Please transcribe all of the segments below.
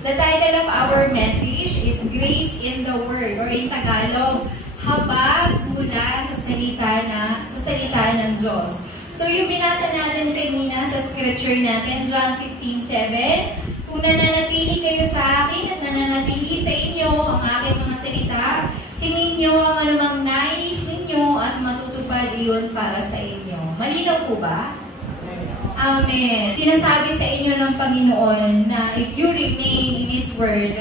The title of our message is Grace in the Word, or in Tagalog, Habag mula sa salita ng Diyos. So yung binasa natin kanina sa scripture natin, John 15:7, kung nananatili kayo sa akin at nananatili sa inyo ang aking mga salita, tingin nyo ang anumang nais ninyo at matutupad iyon para sa inyo. Malinaw po ba? Amen. Sinasabi sa inyo ng Panginoon na if you remain in His Word,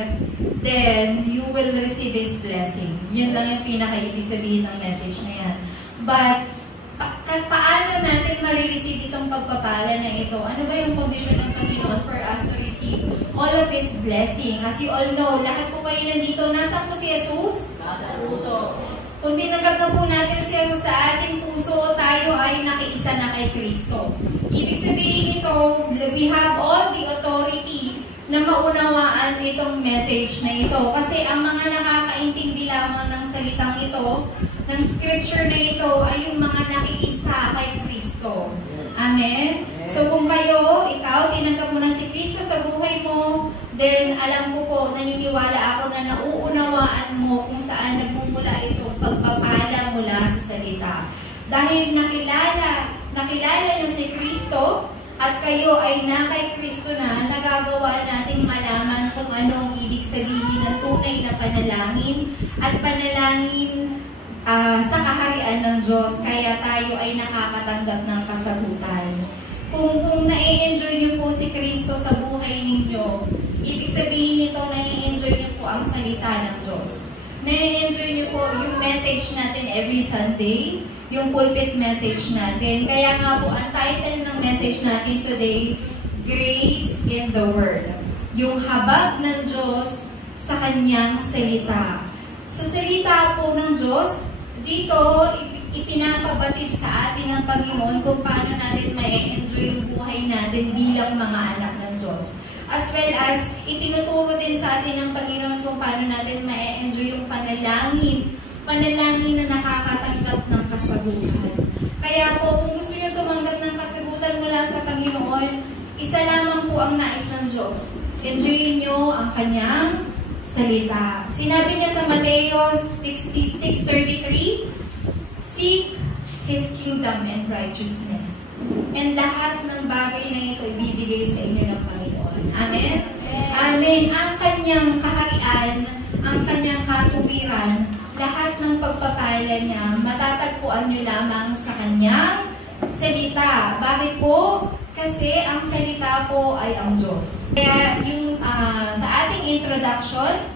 then you will receive His blessing. Yun lang yung pinaka-ibig sabihin ng message na yan. But, paano natin marireceive itong pagpapala na ito? Ano ba yung kondisyon ng Panginoon for us to receive all of His blessing? As you all know, lahat po kayo nandito, nasaan po si Jesus? Nasa puso. Kung tinanggap na po natin si Jesus sa ating puso, tayo ay nakiisa na kay Kristo. Ibig sabihin ito, we have all the authority na maunawaan itong message na ito. Kasi ang mga nakakaintindi lamang ng salitang ito, ng scripture na ito, ay yung mga nakiisa kay Kristo. Amen? So kung kayo, ikaw, tinanggap mo na si Kristo sa buhay mo, then alam ko po, naniniwala ako na nauunawaan mo kung saan nagmumula itong pagpapala mula sa salita. Dahil nakilala nyo si Kristo, at kayo ay na kay Kristo na, nagagawa nating malaman kung anong ibig sabihin ng tunay na panalangin at panalangin sa kaharian ng Diyos, kaya tayo ay nakakatanggap ng kasagutan. Kung na-enjoy niyo po si Kristo sa buhay ninyo, ibig sabihin nito, na-enjoy niyo po ang salita ng Diyos. Na-enjoy niyo po yung message natin every Sunday, yung pulpit message natin. Kaya nga po, ang title ng message natin today, Grace in the Word. Yung habag ng Diyos sa Kanyang salita. Sa salita po ng Diyos, dito ipinapabatid sa atin ng Panginoon kung paano natin ma-enjoy yung buhay natin bilang mga anak ng Diyos. As well as, itinuturo din sa atin ng Panginoon kung paano natin ma-enjoy yung panalangin na nakakatanggap ng kasagutan. Kaya po, kung gusto niyo tumanggap ng kasagutan mula sa Panginoon, isa lamang po ang nais ng Diyos. Enjoyin niyo ang Kanyang salita. Sinabi niya sa Mateo 6:33, seek His kingdom and righteousness. And lahat ng bagay na ito ibibigay sa inyo ng Panginoon. Amen? Amen. Ang Kanyang kaharian, ang Kanyang katuwiran, lahat ng pagpapala niya, matatagpuan niyo lamang sa Kanyang salita. Bakit po? Kasi ang salita po ay ang Diyos. Kaya yung sa ating introduction,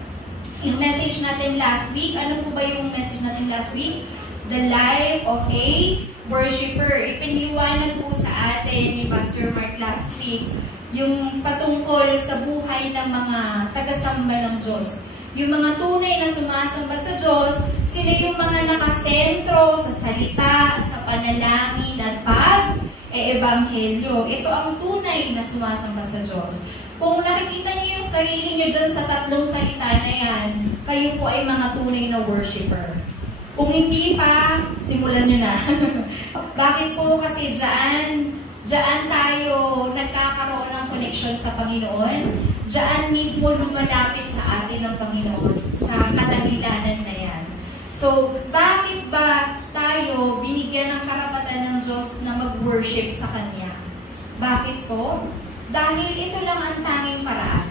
yung message natin last week, ano po ba yung message natin last week? The life of a worshiper. Ipiniliwanag po sa atin ni Pastor Mark last week yung patungkol sa buhay ng mga tagasamba ng Diyos. Yung mga tunay na sumasamba sa Diyos, sila yung mga nakasentro sa salita, sa panalangin at pag-ebanghelyo. Ito ang tunay na sumasamba sa Diyos. Kung nakikita niyo yung sarili niyo dyan sa tatlong salita na yan, kayo po ay mga tunay na worshiper. Kung hindi pa, simulan nyo na. Bakit po? Kasi dyan tayo nagkakaroon ng connection sa Panginoon. Diyan mismo lumalapit sa atin ng Panginoon sa kadahilanan na yan. So, bakit ba tayo binigyan ng karapatan ng Diyos na mag-worship sa Kanya? Bakit po? Dahil ito lang ang tanging paraan.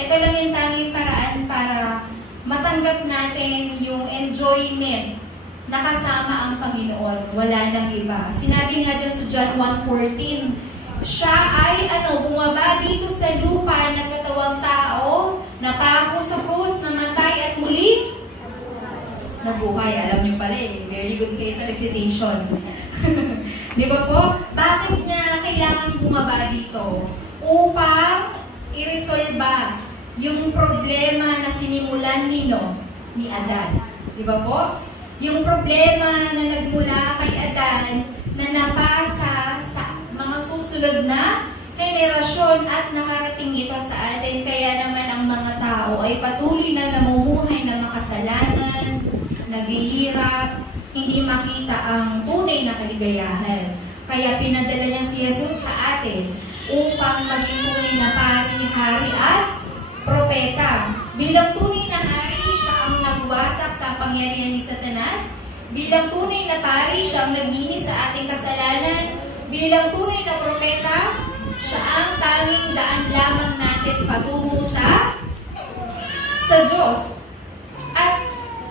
Ito lang yung tanging paraan para matanggap natin yung enjoyment na kasama ang Panginoon. Wala nang iba. Sinabi nga dyan sa John 1:14, siya ay bumaba dito sa lupa, nagkatawang tao, napako sa krus, namatay at muli nabuhay. Alam niyo pala very good kayo sa recitation. Di ba po? Bakit niya kailangan bumaba dito? Upang i-resolba yung problema na sinimulan ni Adan. Di ba po? Yung problema na nagmula kay Adan na napasa sa mga susunod na henerasyon at nakarating ito sa atin. Kaya naman ang mga tao ay patuloy na namumuhay na makasalanan, naghihirap, hindi makita ang tunay na kaligayahan. Kaya pinadala niya si Jesus sa atin upang maging tunay na pari-hari at Bilang tunay na hari, siya ang nagwasak sa pangyarihan ni Satanas. Bilang tunay na pari, siya ang naglinis sa ating kasalanan. Bilang tunay na propeta, siya ang tanging daan lamang natin patungo sa Diyos. At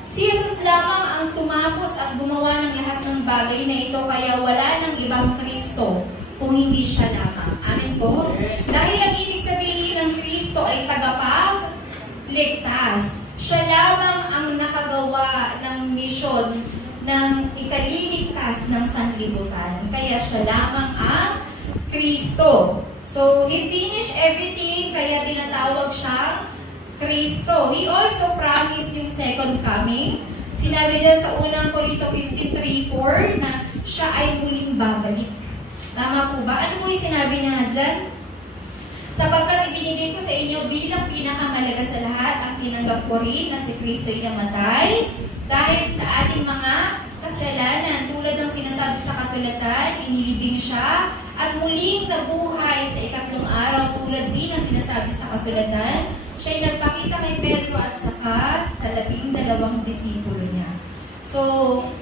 si Jesus lamang ang tumapos at gumawa ng lahat ng bagay na ito, kaya wala ng ibang Kristo kung hindi siya lamang. Amen po? Dahil ang ibig sabihin ng Kristo ay tagapagligtas. Siya lamang ang nakagawa ng misyon ng ikaliligtas ng sanlibutan. Kaya siya lamang ang Kristo. So, He finished everything, kaya tinatawag siyang Kristo. He also promised yung second coming. Sinabi dyan sa unang Korinto 15:3-4 na siya ay muling babalik. Tama po ba? Ano po yung sinabi niya dyan? Sapagkat ibinigay ko sa inyo bilang pinakamalaga sa lahat, ang tinanggap ko rin na si Kristo ay namatay dahil sa ating mga kasalanan. Tulad ng sinasabi sa kasulatan, inilibing siya at muling nabuhay sa ikatlong araw. Tulad din ng sinasabi sa kasulatan, siya ay nagpakita kay Pedro at saka sa 12 disipulo niya. So,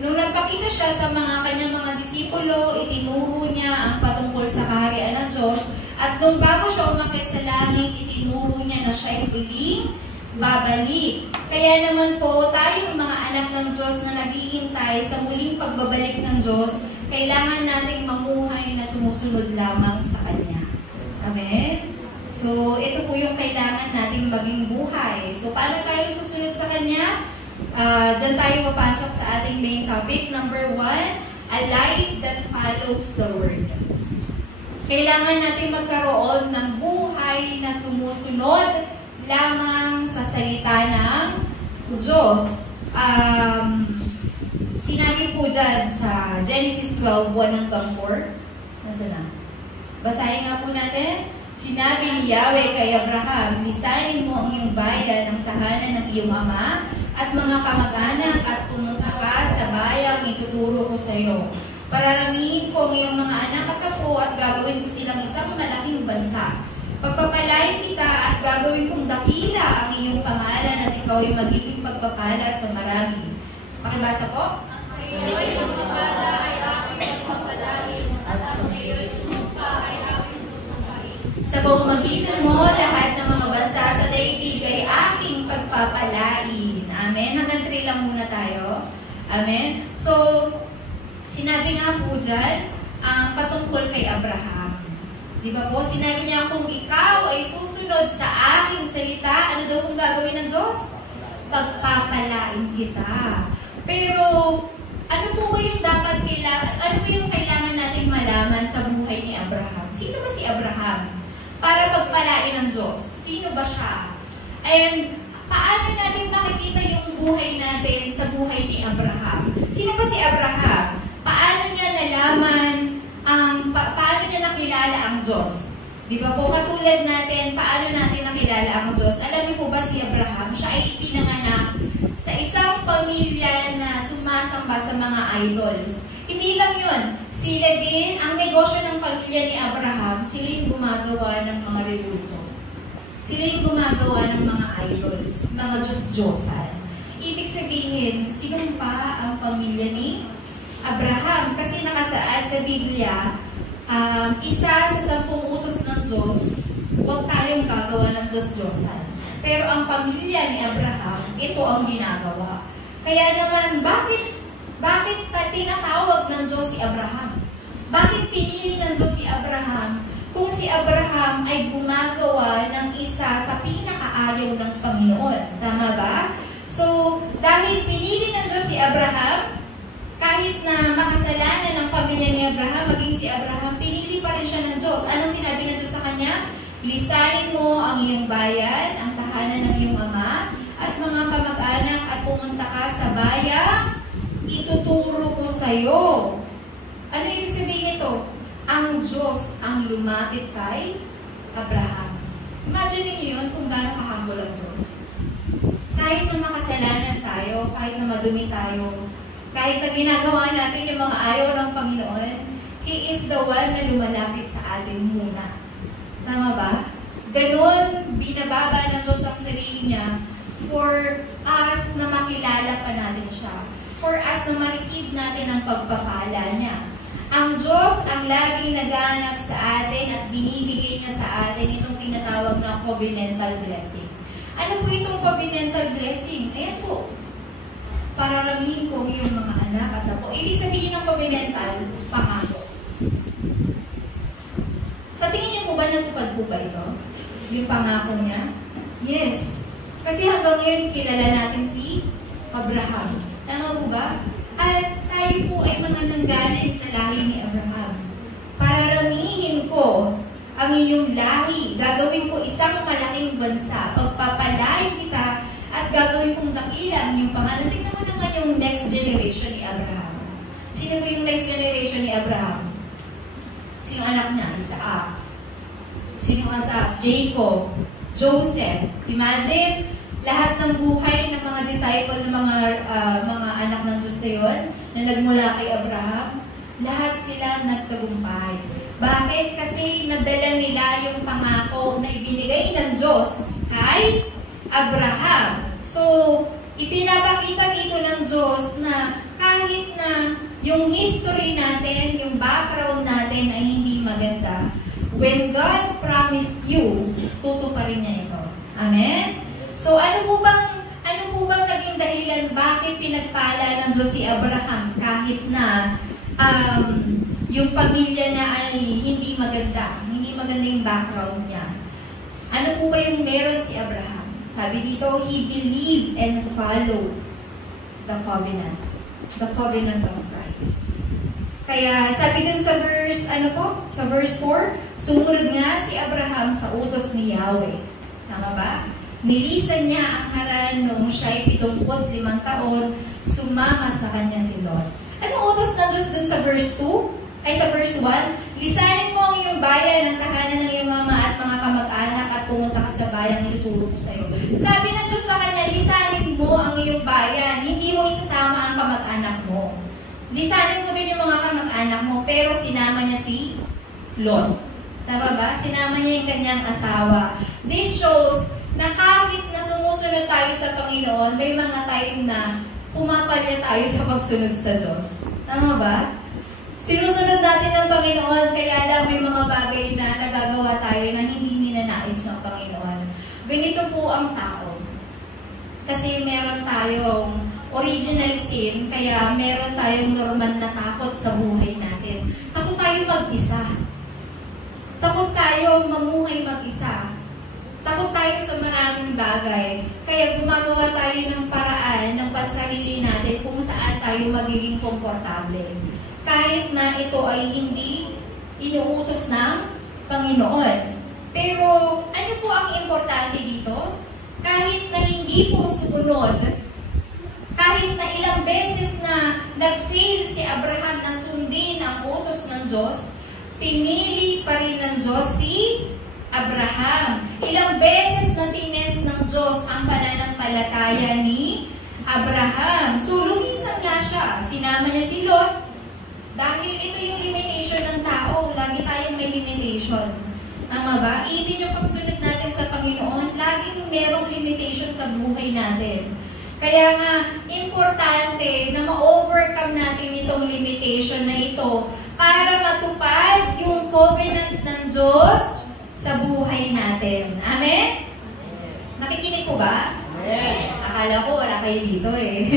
nung nagpakita siya sa kanyang mga disipulo, itinuro niya ang patungkol sa kaharian ng Diyos. At nung bago siya umakyat sa langit, itinuro niya na siya ay muling babalik. Kaya naman po, tayong mga anak ng Diyos na naghihintay sa muling pagbabalik ng Diyos, kailangan nating mamuhay na sumusunod lamang sa Kanya. Amen? So, ito po yung kailangan nating maging buhay. So, paano tayo susunod sa Kanya? Diyan tayo papasok sa ating main topic. Number 1, a life that follows the Word. Kailangan natin magkaroon ng buhay na sumusunod lamang sa salita ng Diyos. Sinabi po dyan sa Genesis 12:1-4. Nasa na? Basahin nga po natin. Sinabi ni Yahweh kay Abraham, lisanin mo ang iyong bayan, ang tahanan ng iyong ama, at mga kamag-anak, at pumunta ka sa bayang ituturo ko sa iyo. Pararamihin ko ang iyong mga anak at apo, at gagawin ko silang isang malaking bansa. Pagpapalain kita at gagawin kong dakila ang iyong pangalan, at ikaw ay magiging pagpapala sa marami. Pakibasa po. Ang sa iyo ay pagpapala ay aking pagpapalain, at ang sa iyo ay sumumpa ay aking susumpain. Sa pamamagitan mo, lahat ng mga bansa sa daigdig ay aking pagpapalain. Amen? Hanggang 3 lang muna tayo. Amen? So, sinabi nga po dyan, patungkol kay Abraham. Di ba po? Sinabi niya, kung ikaw ay susunod sa aking salita, ano daw kung gagawin ng Diyos? Pagpapalain kita. Pero, ano po ba yung kailangan nating malaman sa buhay ni Abraham? Sino ba si Abraham? Para pagpalain ng Diyos. Sino ba siya? And, paano natin makikita yung buhay natin sa buhay ni Abraham? Sino ba si Abraham? Paano niya nalaman paano niya nakilala ang Diyos? Di ba po, katulad natin, paano natin nakilala ang Diyos? Alam niyo po ba si Abraham, siya ay pinanganak sa isang pamilya na sumasamba sa mga idols. Hindi lang yun, sila din, ang negosyo ng pamilya ni Abraham, sila yung gumagawa ng mga reluto. Sila yung gumagawa ng mga idols, mga Diyos-Diyosan. Ibig sabihin, sinumpa ang pamilya ni Abraham? Kasi nakasaad sa Biblia, isa sa 10 utos ng Diyos, huwag tayong gagawa ng Diyos-Diyosan. Pero ang pamilya ni Abraham, ito ang ginagawa. Kaya naman, bakit tinatawag ng Diyos si Abraham? Bakit pinili ng Diyos si Abraham kung si Abraham ay gumagawa ng isa sa pinakaayaw ng Panginoon? Tama ba? So, dahil pinili ng Diyos si Abraham, kahit na makasalanan ng pamilya ni Abraham, maging si Abraham, pinili pa rin siya ng Diyos. Anong sinabi ng Diyos sa kanya? Lisanin mo ang iyong bayan, ang tahanan ng iyong ama, at mga kamag-anak, at pumunta ka sa bayang ituturo ko sa iyo. Ano ibig sabihin nito? Ang Diyos ang lumapit kay Abraham. Imagine niyo yun kung gaano kahambol ang Diyos. Kahit na makasalanan tayo, kahit na madumi tayo, kahit na ginagawa natin yung mga ayaw ng Panginoon, He is the one na lumalapit sa atin muna. Tama ba? Ganon, binababa ng Diyos ang sarili niya for us na makilala pa natin siya. For us na ma-receive natin ang pagpapala niya. Ang Diyos ang laging naghahanap sa atin at binibigay niya sa atin itong tinatawag na covenantal blessing. Ano po itong covenantal blessing? Ayan po. Pararamihin ko yung mga anak at apo. Ibig sabihin ng covenantal, pangako. Sa tingin niyo po ba natupad po ba ito? Yung pangako niya? Yes. Kasi hanggang ngayon kilala natin si Abraham. Tama po ba? At tayo po ay mga nanggaling sa lahi ni Abraham. Pararamihin ko ang iyong lahi. Gagawin ko isang malaking bansa. Pagpapalain kita at gagawin kong dakila ang iyong pangalan. Tingnan mo naman yung next generation ni Abraham. Sino po yung next generation ni Abraham? Sino anak niya? Isaac. Sino anak? Jacob. Joseph. Imagine, lahat ng buhay ng mga disciple, ng mga anak ng Diyos na yun, na nagmula kay Abraham, lahat sila nagtagumpay. Bakit? Kasi nadala nila yung pangako na ibinigay ng Diyos kay Abraham. So, ipinapakita dito ng Diyos na kahit na yung history natin, yung background natin ay hindi maganda, when God promised you, tutuparin niya ito. Amen? So, ano po bang naging dahilan bakit pinagpala ng Diyos si Abraham kahit na yung pamilya niya ay hindi maganda yung background niya? Ano po ba yung meron si Abraham? Sabi dito, he believed and followed the covenant of Christ. Kaya sabi dun sa verse, sa verse 4, sumunod nga si Abraham sa utos ni Yahweh. Tama ba? Nilisan niya ang Haran noong siya'y 75 taon, sumama sa kanya si Lot. Anong utos ng Diyos dun sa verse 2? Ay sa verse 1? Lisanin mo ang iyong bayan, ang tahanan ng iyong mama at mga kamag-anak at pumunta ka sa bayang ituturo ko sa iyo. Sabi ng Diyos sa kanya, lisanin mo ang iyong bayan, hindi mo isasama ang kamag-anak mo. Lisanin mo din yung mga kamag-anak mo, pero sinama niya si Lot. Tama ba? Sinama niya yung kanyang asawa. This shows na kahit na sumusunod tayo sa Panginoon, may mga time na pumapalya tayo sa pagsunod sa Diyos. Tama ba? Sinusunod natin ng Panginoon, kaya lang may mga bagay na nagagawa tayo na hindi ninanais ng Panginoon. Ganito po ang tao. Kasi meron tayong original sin, kaya meron tayong normal na takot sa buhay natin. Takot tayo mag-isa. Takot tayo mamuhay mag-isa. Takot tayo sa maraming bagay. Kaya gumagawa tayo ng paraan ng pansarili natin kung saan tayo magiging komportable. Kahit na ito ay hindi inuutos ng Panginoon. Pero ano po ang importante dito? Kahit na hindi po sumunod, kahit na ilang beses na nag-fail si Abraham na sundin ang utos ng Diyos, pinili pa rin ng Diyos si Abraham. Ilang beses na tines ng Diyos ang pananampalataya ni Abraham. So, lumisan nga siya. Sinama niya si Lot. Dahil ito yung limitation ng tao. Lagi tayong may limitation. Tama ba? Even yung pagsunod natin sa Panginoon, laging merong limitation sa buhay natin. Kaya nga, importante na ma-overcome natin itong limitation na ito para matupad yung covenant ng Diyos sa buhay natin. Amen? Nakikinig ko ba? Akala ko wala kayo dito eh.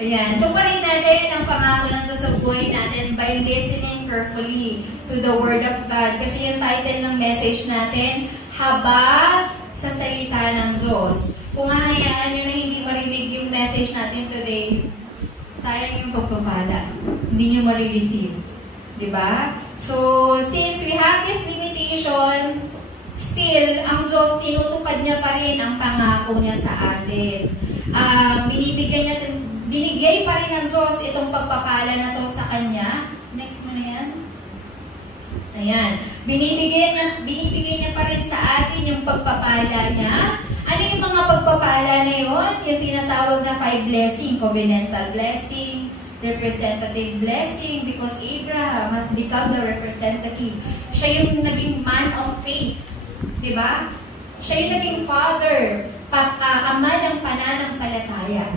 Ayan. Tuparin natin ang pangako ng Diyos sa buhay natin by listening carefully to the Word of God. Kasi yung title ng message natin, Habag sa Salita ng Diyos. Kung hahayaan nyo na hindi marinig yung message natin today, sayang yung pagpapala. Hindi nyo marireceive. Diba? So, since we have this limitation, still, ang Diyos, tinutupad niya pa rin ang pangako niya sa atin. Binigay pa rin ng Diyos itong pagpapala na to sa Kanya. Next mo na yan. Ayan. Binibigay niya pa rin sa atin yung pagpapala niya. Ano yung mga pagpapala na yun? Yung tinatawag na 5 blessing. Covenantal blessing, representative blessing, because Abraham has become the representative. Siya yung naging man of faith. Diba? Siya yung naging father, ama ng pananampalataya.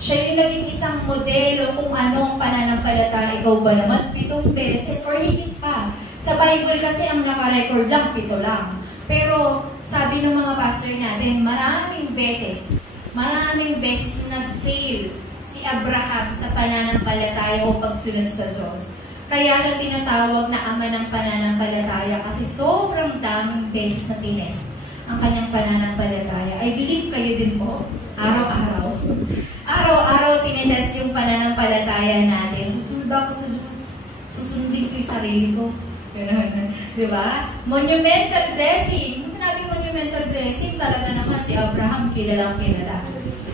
Siya yung naging isang modelo kung ano ang pananampalataya. Ikaw ba naman 7 beses or higit pa? Sa Bible kasi ang naka-record lang, 7 lang. Pero sabi ng mga pastor natin, maraming beses nag-fail si Abraham sa pananampalataya o pagsunod sa Diyos. Kaya siya tinatawag na ama ng pananampalataya kasi sobrang daming beses na tines ang kanyang pananampalataya. I believe kayo din po, araw-araw. Araw-araw tinitest yung pananampalataya natin. Susunod ako sa Diyos. Susundin ko yung sarili ko. Diba? Monumental blessing. Kung sinabi monumental blessing, talaga naman si Abraham kilalang kilala.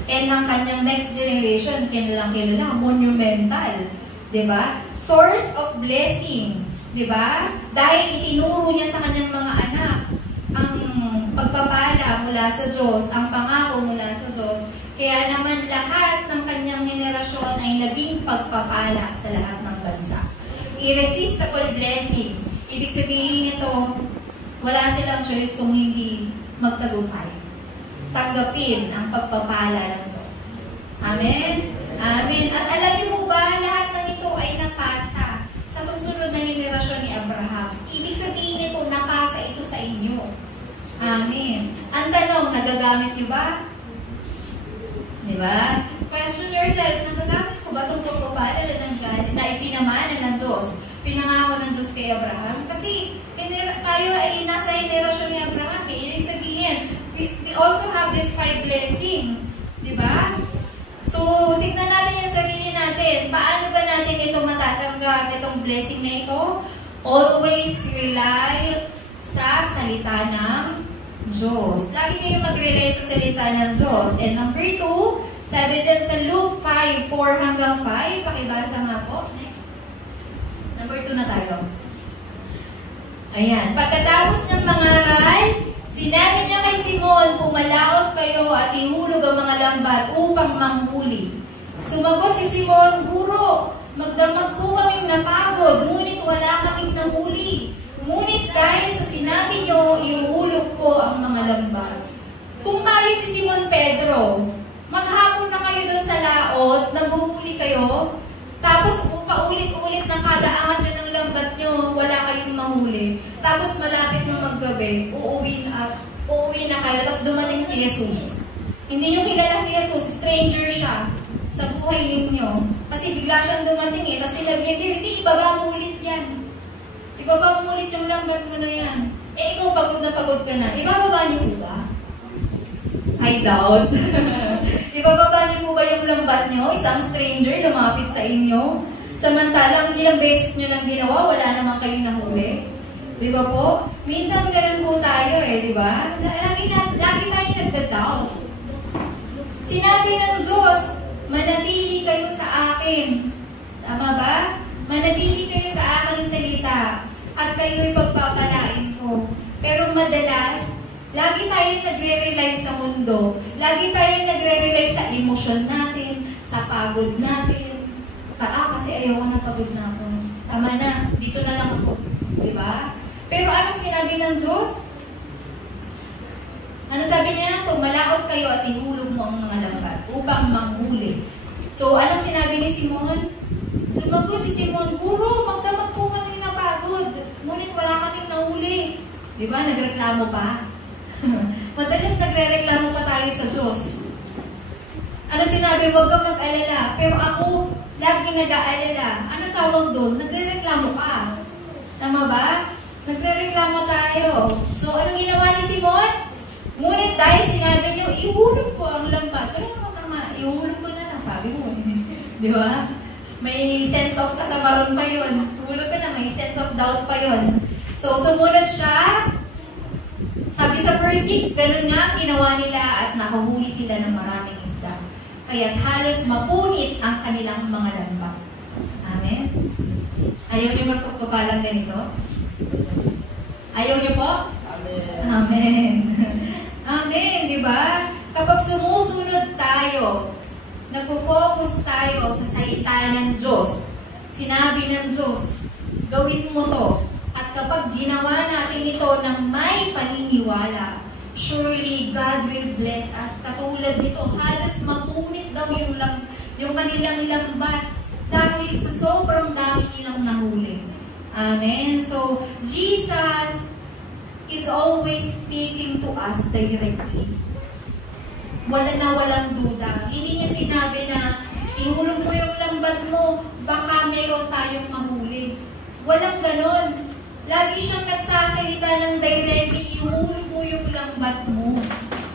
And ang kanyang next generation, kilalang kilala, monumental. Diba? Source of blessing. Diba? Dahil itinuro niya sa kanyang mga anak ang pagpapala mula sa Diyos, ang pangako mula sa Diyos. Kaya naman lahat ng kanyang henerasyon ay naging pagpapala sa lahat ng bansa. Irresistible blessing. Ibig sabihin nito, wala silang choice kung hindi magtagumpay. Tanggapin ang pagpapala ng Diyos. Amen? Amen. At alam niyo po ba, lahat ng ito ay napasa sa susunod na henerasyon ni Abraham. Ibig sabihin nito, napasa ito sa inyo. Amen. Ang tanong, nagagamit niyo ba? Diba? Question yourself, nagagamit ko ba itong pagpapala na ipinamana ng Diyos? Pinangako ng Diyos kay Abraham? Kasi tayo ay nasa henerasyon ni Abraham. Ibig sabihin, we also have this 5 blessing. Diba? So, tignan natin yung sarili natin. Paano ba natin ito matatanggap, itong blessing na ito? Always rely sa salita ng Diyos. Lagi kayo mag-rely sa salita ng Diyos. And number 2, sabi dyan sa Luke 5:4-5. Pakibasa nga po. Next. Number 2 na tayo. Ayan. Pagkatapos niyang mangaral, sinabi niya kay Simon, pumalaot kayo at ihulog ang mga lambat upang manghuli. Sumagot si Simon, Guro, magdamag po kaming napagod, ngunit wala kaming nahuli. Ngunit dahil sa sinabi niyo, ihulog ko ang mga lambat. Kung tayo si Simon Pedro, maghapon na kayo doon sa laot, naghuhuli kayo, tapos paulit-ulit na kada angat nyo ng lambat nyo, wala kayong mahuli. Tapos malapit ng maggabi, uuwi na kayo, tapos dumating si Jesus. Hindi nyo kilala si Jesus, stranger siya sa buhay ninyo. Kasi bigla siyang dumating tapos sinabi niyo, hindi, ibaba mo ulit yan. Ibaba mo ulit yung lambat mo na yan. Ikaw pagod na pagod ka na. Ibababa niyo po ba? I doubt. Ibababa niyo po ba yung lambat niyo? Isang stranger lumapit sa inyo. Samantalang ilang beses niyo lang ginawa, wala naman kayong nahuli. Di ba po? Minsan ganun po tayo di ba? Lagi tayo nagda-doubt. Sinabi ng Diyos, manatili kayo sa akin. Tama ba? Manatili kayo sa aking salita at kayo'y pagpapalain ko. Pero madalas, lagi tayong nagre-rely sa mundo. Lagi tayong nagre-rely sa emosyon natin, sa pagod natin. Kasi ayaw ko na, pagod na ako. Tama na, dito na lang ako. Diba? Pero anong sinabi ng Diyos? Ano sabi niya? Pumalaot kayo at ihulog mo ang mga lambat upang manghuli. So, anong sinabi ni Simon? Sumagot si Simon, Guro, magdamag po kami napagod. Ngunit wala kaming nahuli. Diba? Nagreklamo pa. Madalas nagre-reklamo pa tayo sa Diyos. Ano sinabi? Huwag kang mag-alala. Pero ako, lagi nag-aalala. Ano tawag doon? Nagre-reklamo ka. Tama ba? Nagre-reklamo tayo. So, anong ginawa ni Simon? Ngunit dahil sinabi niyo, ihulog ko ang lambat. Wala naman masama. Ihulog ko na lang. Sabi mo. Di ba? May sense of katamaron pa yun. Hulog ka na, may sense of doubt pa yun. So, sumunod siya. Sabi sa verse 6, ganun nga ang ginawa nila at nakahuli sila ng maraming isda. Kaya't halos mapunit ang kanilang mga lambat. Amen? Ayaw niyo magpagpapalang ganito? Ayaw niyo po? Amen. Amen. Amen, di ba? Kapag sumusunod tayo, nag-focus tayo sa salita ng Diyos, sinabi ng Diyos, gawin mo to. At kapag ginawa natin ito ng may paniniwala, surely God will bless us. Katulad nito, halos mapunit daw yung kanilang lambat dahil sa sobrang dami nilang nahuli. Amen. So, Jesus is always speaking to us directly. Walang duda. Hindi niya sinabi na, ihulog mo yung lambat mo, baka meron tayong mahuli. Walang ganon. Lagi siyang nagsasalita ng directly, ihulog mo yung lambat mo.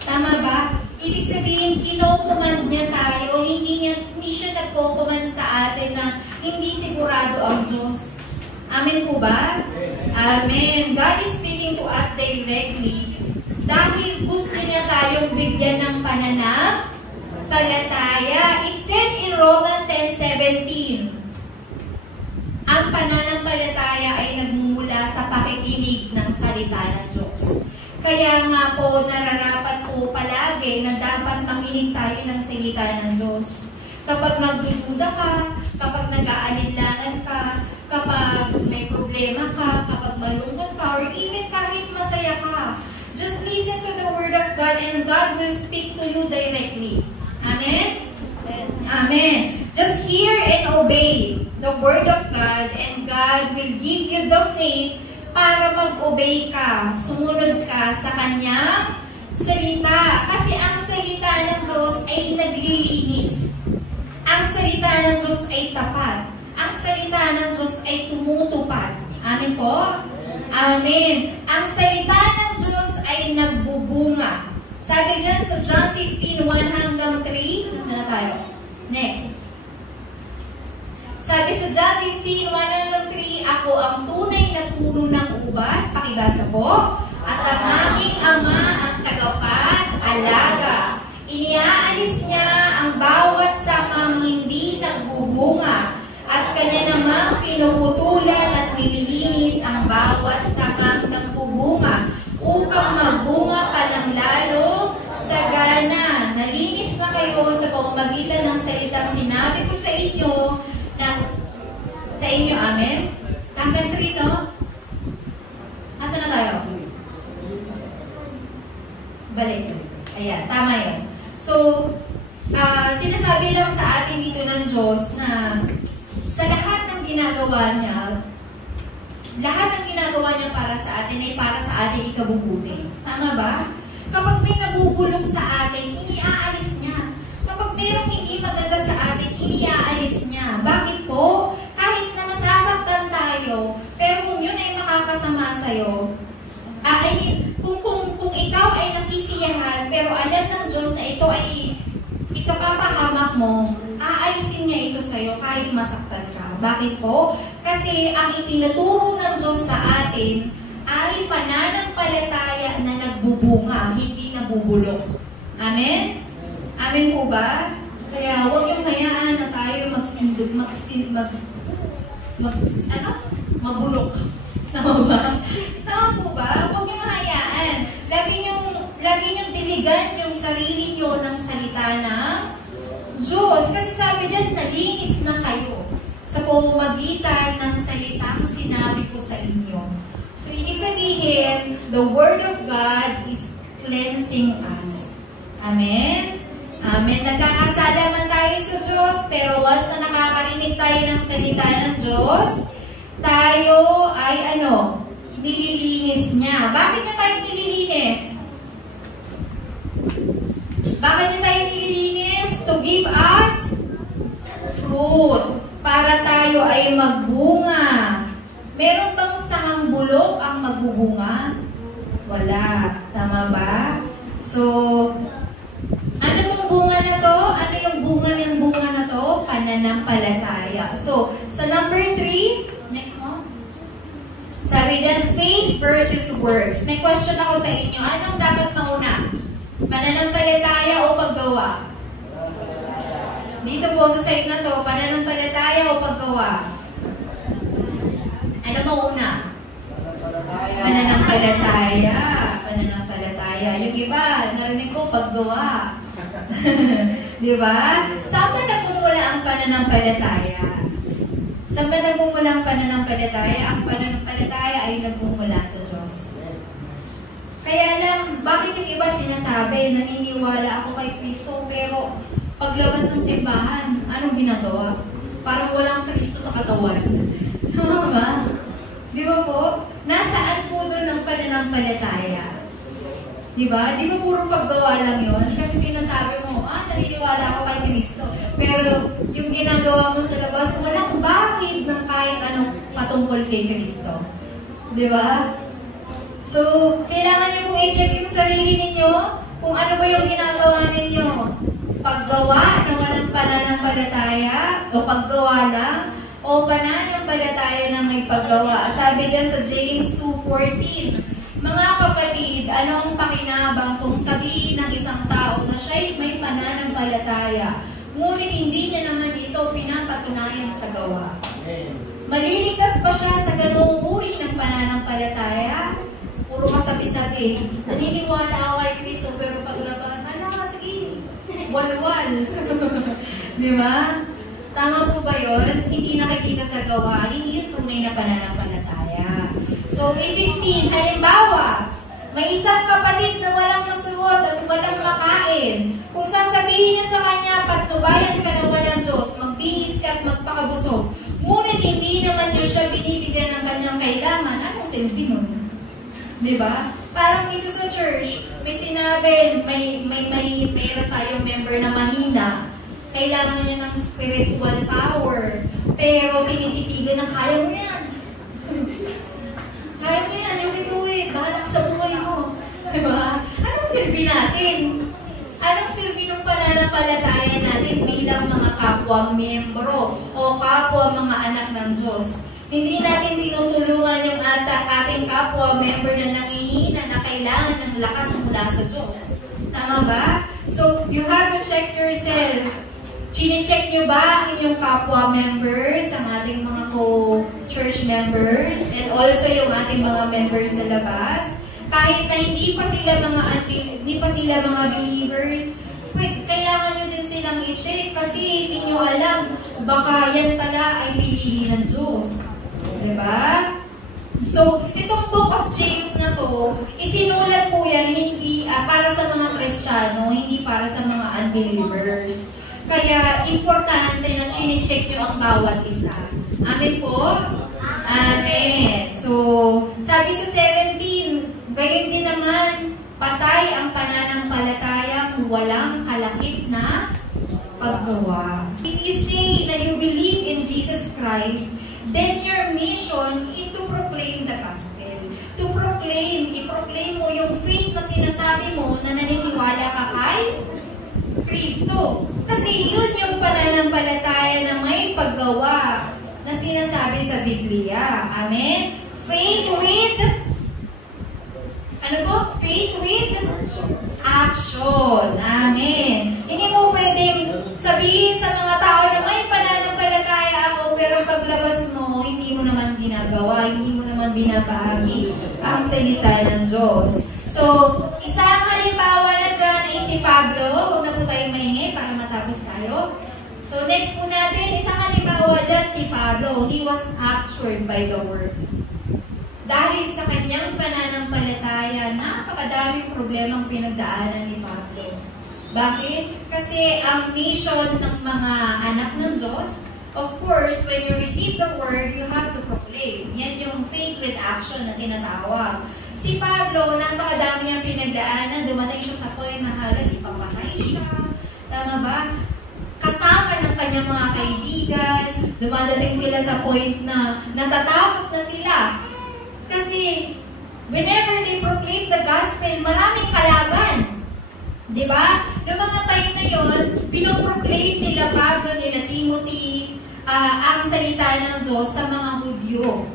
Tama ba? Ibig sabihin, kinocommand niya tayo, hindi siya nagko-command sa atin na hindi sigurado ang Diyos. Amen po ba? Amen. God is speaking to us directly dahil gusto niya tayong bigyan ng pananampalataya. It says in Romans 10:17, ang pananampalataya ay nagmumula sa pakikinig ng salita ng Diyos. Kaya nga po, nararapat po palagi na dapat makinig tayo ng salita ng Diyos. Kapag nagdududa ka, kapag nag-aalinlangan ka, kapag may problema ka, kapag malungkot ka, or even kahit masaya ka, just listen to the Word of God and God will speak to you directly. Amen? Amen. Just hear and obey the Word of God and God will give you the faith para mag-obey ka, sumunod ka sa Kanyang salita. Kasi ang salita ng Diyos ay naglilinis. Ang salita ng Diyos ay tapat. Ang salita ng Diyos ay tumutupad. Amen po? Amen. Ang salita ng Diyos ay nagbubunga. Sabi dyan sa John 15:1-3. Nasaan na tayo? Next. Sabi sa John 15:1-3, ako ang tunay na puno ng ubas, pakibasa po, at ang aking ama ang tagapag-alaga. Iniaalis niya ang bawat samang hindi nagbubunga, at kanya namang pinuputulan at nililinis ang bawat samang nagbubunga, upang magbunga pa ng lalo sa gana. Nalinis na kayo sa pamamagitan ng salitang sinabi ko sa inyo, amen? Hanggang 3, no? Asa na tayo? Balik. Ayan, tama yun. So, sinasabi lang sa atin dito ng Diyos na sa lahat ng ginagawa niya para sa atin ay para sa atin ikabubuti. Tama ba? Kapag may nabubulong sa atin, iniaalis niya. Kapag mayroong hindi maganda sa atin, iniaalis niya. Bakit po? Kahit na masasaktan tayo, pero kung yun ay makakasama sa'yo, kung ikaw ay nasisiyahan, pero alam ng Diyos na ito ay ikapapahamak mo, aalisin niya ito sa'yo kahit masaktan ka. Bakit po? Kasi ang itinuturo ng Diyos sa atin ay pananampalataya na nagbubunga, hindi nabubulok. Amen? Amen po ba? Kaya huwag yung hayaan na tayo mabulok. Tama ba? Tama po ba? Huwag yung hayaan. Lagi niyong diligan yung sarili niyo ng salita ng Diyos. Kasi sabi dyan, nalinis na kayo sa pamamagitan ng salitang sinabi ko sa inyo. So, ibig sabihin, the Word of God is cleansing us. Amen? Amen. Nagkakasala man tayo sa Diyos, pero once na nakakarinig tayo ng salita ng Diyos, tayo ay nililinis niya. Bakit niya tayo nililinis? Bakit niya tayo nililinis? To give us fruit. Para tayo ay magbunga. Meron bang sangang bulok ang magbubunga? Wala. Tama ba? So, ano itong bunga na to? Ano yung bunga na to? Pananampalataya. So, sa number 3, next mo. Sabi dyan, faith versus works. May question ako sa inyo. Anong dapat mauna? Pananampalataya o paggawa? Dito po sa side na to, pananampalataya o paggawa? Ano mauna? Pananampalataya. Pananampalataya. Yung iba, narinig ko, paggawa. Di ba? Saan ba nagmumula ang pananampalataya? Saan ba nagmumula ang pananampalataya? Ang pananampalataya ay nagmumula sa Diyos. Kaya lang, bakit yung iba sinasabi, naniniwala ako kay Kristo, pero paglabas ng simbahan, anong ginagawa? Parang walang Kristo sa katawan. Tama ba? Di ba po? Nasaan po doon ang pananampalataya? Di ba? Di ba puro paggawa lang yun? Kasi sinasabi mo, naniniwala ako kay Kristo. Pero yung ginagawa mo sa labas, walang bahid ng kahit anong patungkol kay Kristo. Di ba? So, kailangan niyo pong i-check yung sarili ninyo kung ano ba yung ginagawa ninyo. Paggawa na walang pananampalataya o paggawa lang o pananampalataya na may paggawa. Sabi dyan sa James 2:14, mga kapatid, anong pakinabang kung sabihin ng isang tao na siya'y may pananampalataya, ngunit hindi niya naman ito pinapatunayan sa gawa? Maliligtas ba siya sa ganoong uri ng pananampalataya? Puro kasabi-sabi. Naniniwala ako kay Kristo, pero paglabas, sige, walwal. Di ba? Tama po ba yun? Hindi nakikita sa gawa, hindi yung tunay na pananampalataya. So, 15, halimbawa, may isang kapatid na walang masuot at walang makain. Kung sasabihin niyo sa kanya, patnubayan ka na walang Diyos, magbihis ka at magpakabusog, ngunit hindi naman niyo siya binibigyan ng kanyang kailangan, anong silbi nun? Diba? Parang dito sa church, may sinabi, mayroon tayong member na mahina. Kailangan niya ng spiritual power. Pero tinititigan ng kaya mo yan. Kaya mo yan, yung ituwid. Bahala ka sa buhay mo. Diba? Anong silbi natin? Anong silbi ng pananampalataya natin bilang mga kapwa-membro o kapwa mga anak ng Diyos? Hindi natin tinutulungan yung ating kapwa-member na nangihina na kailangan ng lakas mula sa Diyos. Tama ba? So, you have to check yourself. Chine-check nyo ba ang inyong kapwa-members, ang ating mga co-church members, and also yung ating mga members sa labas? Kahit na hindi pa sila mga believers, kailangan nyo din silang i-check kasi hindi nyo alam, baka yan pala ay pinili ng Diyos. Diba? So, itong Book of James na to, isinulat po yan hindi para sa mga Kristiyano, hindi para sa mga unbelievers. Kaya, importante na chine-check nyo ang bawat isa. Amen po? Amen. So, sabi sa 17, gayon din naman, patay ang pananampalatayang walang kalakip na paggawa. If you say na you believe in Jesus Christ, then your mission is to proclaim the gospel. To proclaim, i-proclaim mo yung faith na sinasabi mo na naniniwala ka kay Kristo. Kasi yun yung pananampalataya na may paggawa na sinasabi sa Biblia. Amen? Faith with Faith with action. Amen. Hindi mo pwedeng sabihin sa mga tao na may pananampalataya ako, pero paglabas mo, hindi mo naman ginagawa, hindi mo naman binabahagi ang salita ng Diyos. So, isang halimbawa na dyan ay si Pablo. Huwag na po tayong maingay para matapos tayo. So, next po natin, isang halimbawa dyan si Pablo. He was captured by the word. Dahil sa kanyang pananampalataya, napakadaming problemang pinagdaanan ni Pablo. Bakit? Kasi ang mission ng mga anak ng Diyos, of course, when you receive the word, you have to proclaim. Yan yung faith with action na tinatawag. Si Pablo, napakadami niyang pinagdaanan, dumating siya sa point na halos ipapatay siya. Tama ba? Kasama ng kanyang mga kaibigan, dumadating sila sa point na natatakot na sila. Kasi, whenever they proclaim the gospel, maraming kalaban. Diba? Noong mga time na yun, pinoproclaim nila Pablo, nila Timothy, ang salita ng Diyos sa mga Hudyo.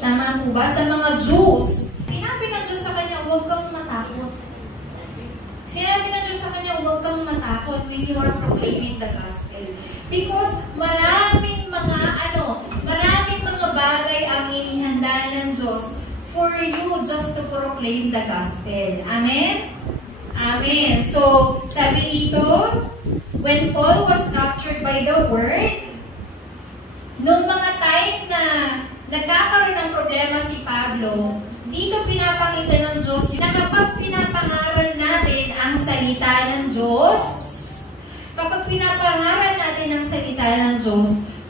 Tama po ba? Sa mga Jews. Sinabi ng Diyos sa kanya, huwag kang matakot. Sinabi ng Diyos sa kanya, huwag kang matakot when you are proclaiming the gospel. Because maraming mga bagay ang inihanda ng Diyos for you just to proclaim the gospel. Amen? Amen. So, sabi dito, when Paul was captured by the word, nung mga time na nagkakaroon ng problema si Pablo, dito pinapakita ng Diyos na kapag pinapangaral natin ang salita ng Diyos,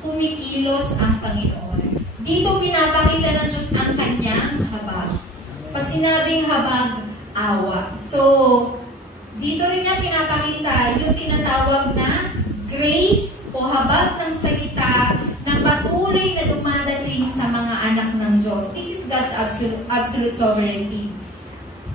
kumikilos ang Panginoon. Dito pinapakita ng Diyos ang kanyang habag. Pag sinabing habag, awa. So, dito rin niya pinapakita yung tinatawag na grace o habag ng salita na patuloy na dumadating sa mga anak ng Diyos. This is God's absolute sovereignty.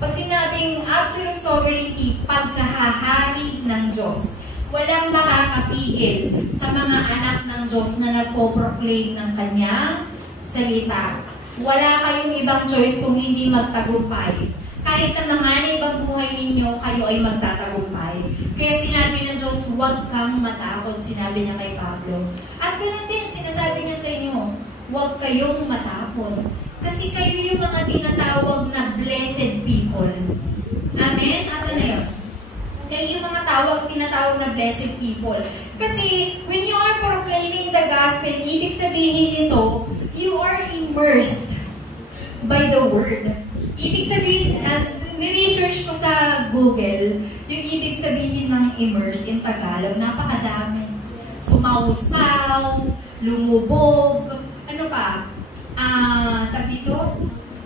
Pag sinabing absolute sovereignty, pagkahahari ng Diyos, walang makakapigil sa mga anak ng Diyos na nagpo-proclaim ng kanyang salita. Wala kayong ibang choice kung hindi magtagumpay. Kahit na manganib ang buhay ninyo, kayo ay magtatagumpay. Kaya sinabi ng Diyos, huwag kang matakot, sinabi niya kay Pablo. At ganoon din, sinasabi niya sa inyo, huwag kayong matakot. Kasi kayo yung mga tinatawag na blessed people. Amen? Asa na yun? Kayo yung mga tinatawag na blessed people. Kasi when you are proclaiming the gospel, ibig sabihin nito, you are immersed by the word. Ibig sabihin, ni-research ko sa Google, yung ibig sabihin ng immerse in Tagalog, napakadami. Sumausaw, lumubog, ano pa? Tag dito?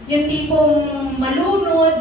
Yung tipong malunod,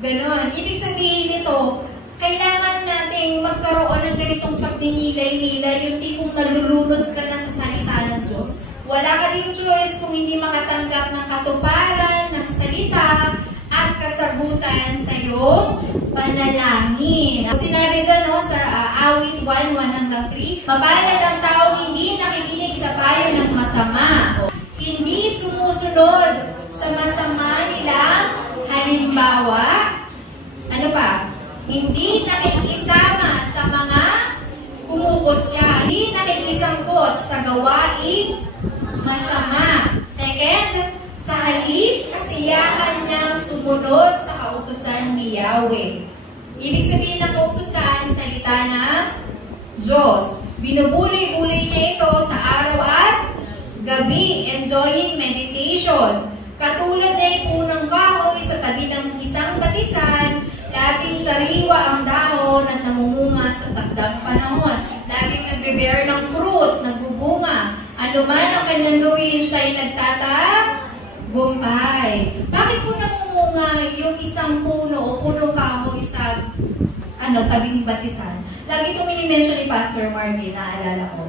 ganon. Ibig sabihin nito, kailangan nating magkaroon ng ganitong pagninilay-nilay, yung tipong nalulunod ka na sa salita ng Diyos. Wala ka din choice kung hindi makatanggap ng katuparan, ng salita, at kasagutan sa iyong panalangin. Sinabi dyan sa awit 1:1-3, mapalad ang taong hindi nakikinig sa payo ng masama, hindi sumusunod sa masama nilang halimbawa, ano pa? Hindi nakikisama sa mga kumukotya, hindi nakikisangkot sa gawaing masama. Second, sa halip, kasiyahan niyang sumunod sa kautusan ni Yahweh. Ibig sabihin ng kautusan, salita ng Diyos. Binubuli-buli niya ito sa araw at gabi, enjoying meditation. Katulad na punong kahoy sa tabi ng isang batisan, laging sariwa ang dahon at namumunga sa takdang panahon. Laging nagbe-bear ng fruit, nagbubunga. Ano man ang kanyang gawin, siya'y nagtatagumpay. Bakit po namumunga yung isang puno o punong kahoy sa tabing batisan? Lagi itong mini-mention ni Pastor Marvin, naalala ko.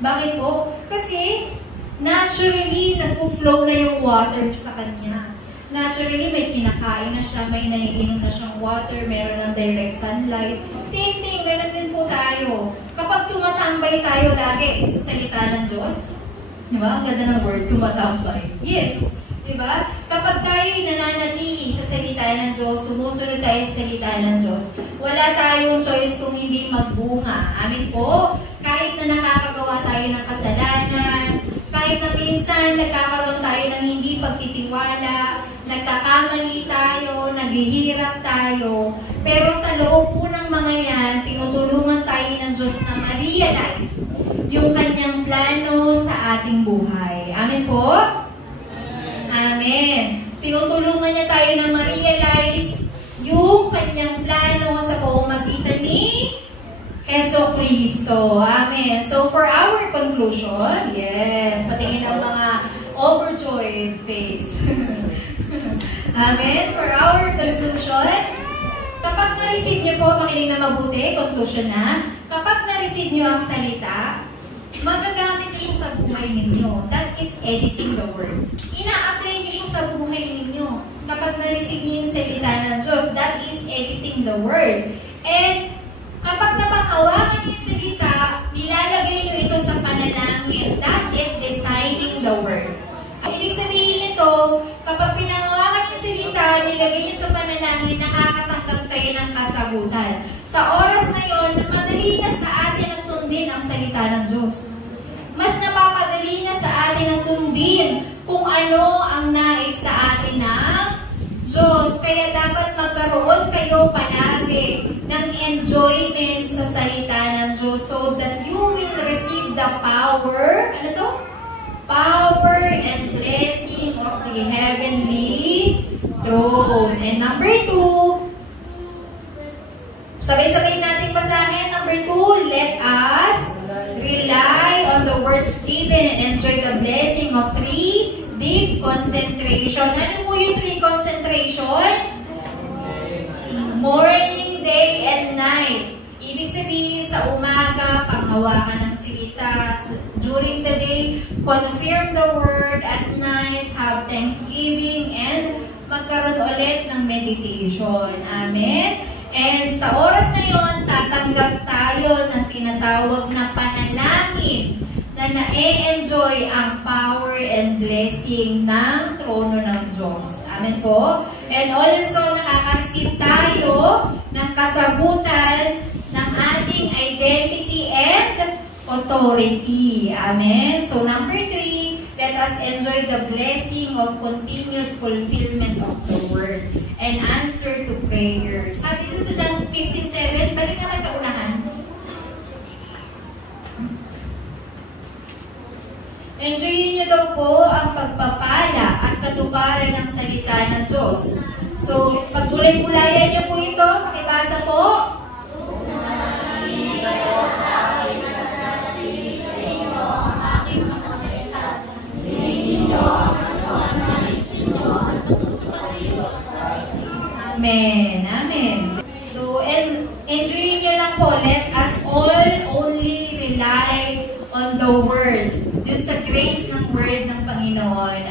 Bakit po? Kasi naturally, nag-flow na yung water sa kanya. Naturally, may kinakain na siya, may naiinom na siyang water, meron ng direct sunlight. Same thing, ganun din po tayo. Kapag tumatambay tayo lagi sa salita ng Diyos, di ba? Ang ganda ng word, tumatambay. Yes, di ba? Kapag tayo'y nananatili sa salita ng Diyos, sumusunod tayo sa salita ng Diyos, wala tayong choice kung hindi magbunga. Amin po? Kahit na nakakagawa tayo ng kasalanan, kahit na minsan nagkakaroon tayo ng hindi pagtitiwala, nagkakamali tayo, naghihirap tayo, pero sa loob po ng mga yan, tinutulungan tayo ng Diyos na ma-realize yung kanyang plano sa ating buhay. Amen po? Amen. Tinutulungan niya tayo na ma-realize yung kanyang plano sa pamamagitan ni Jesu Cristo. Amen. So, for our conclusion, yes, patingin ang mga overjoyed face. Amen. For our conclusion, kapag na-receive niyo po, makinig na mabuti, conclusion na, kapag na-receive niyo ang salita, magagamit niyo siya sa buhay ninyo. That is editing the word. Ina-apply niyo siya sa buhay ninyo. Kapag na-receive niyo yung salita ng Diyos, that is editing the word. And kapag napanghawakan niyo yung salita, nilalagay niyo ito sa panalangin. That is designing the word. Ibig sabihin nito, kapag pinangawakan yung salita, nilagay niyo sa panalangin, nakakatanggap kayo ng kasagutan. Sa oras na yon, madali na sa atin na sundin ang salita ng Diyos. Mas napapadali na sa atin na sundin kung ano ang nais sa atin ng Diyos. Kaya dapat magkaroon kayo palagi ng enjoyment sa salita ng Diyos so that you will receive the power, ano to? power and blessing of the heavenly throne. And number 2, sabay-sabay natin basahin. Number 2, let us rely on the words given and enjoy the blessing of 3, deep concentration. Ano po yung 3 concentration? Morning, day, and night. Ibig sabihin, sa umaga, panghawakan ng salita. During the day, confirm the word. At night, have thanksgiving and magkaroon ulit ng meditation. Amen? And sa oras na yon, tatanggap tayo ng tinatawag na panalangin na na-enjoy ang power and blessing ng trono ng Diyos. Amen po? And also, nakaka-receive tayo ng kasagutan ng ating identity and authority. Amen? So, number 3, let us enjoy the blessing of continued fulfillment of the word and answer to prayers. Sabi dito sa John 15:7, balik na tayo sa unahan. Enjoyin niyo daw po ang pagpapala at katuparan ng salita ng Diyos. So, pag-ulay-ulayan niyo po ito, pakibasa po. Amen. Amen. So, enjoyin nyo lang po. Let us all only rely on the Word. Dun sa grace ng Word ng Panginoon.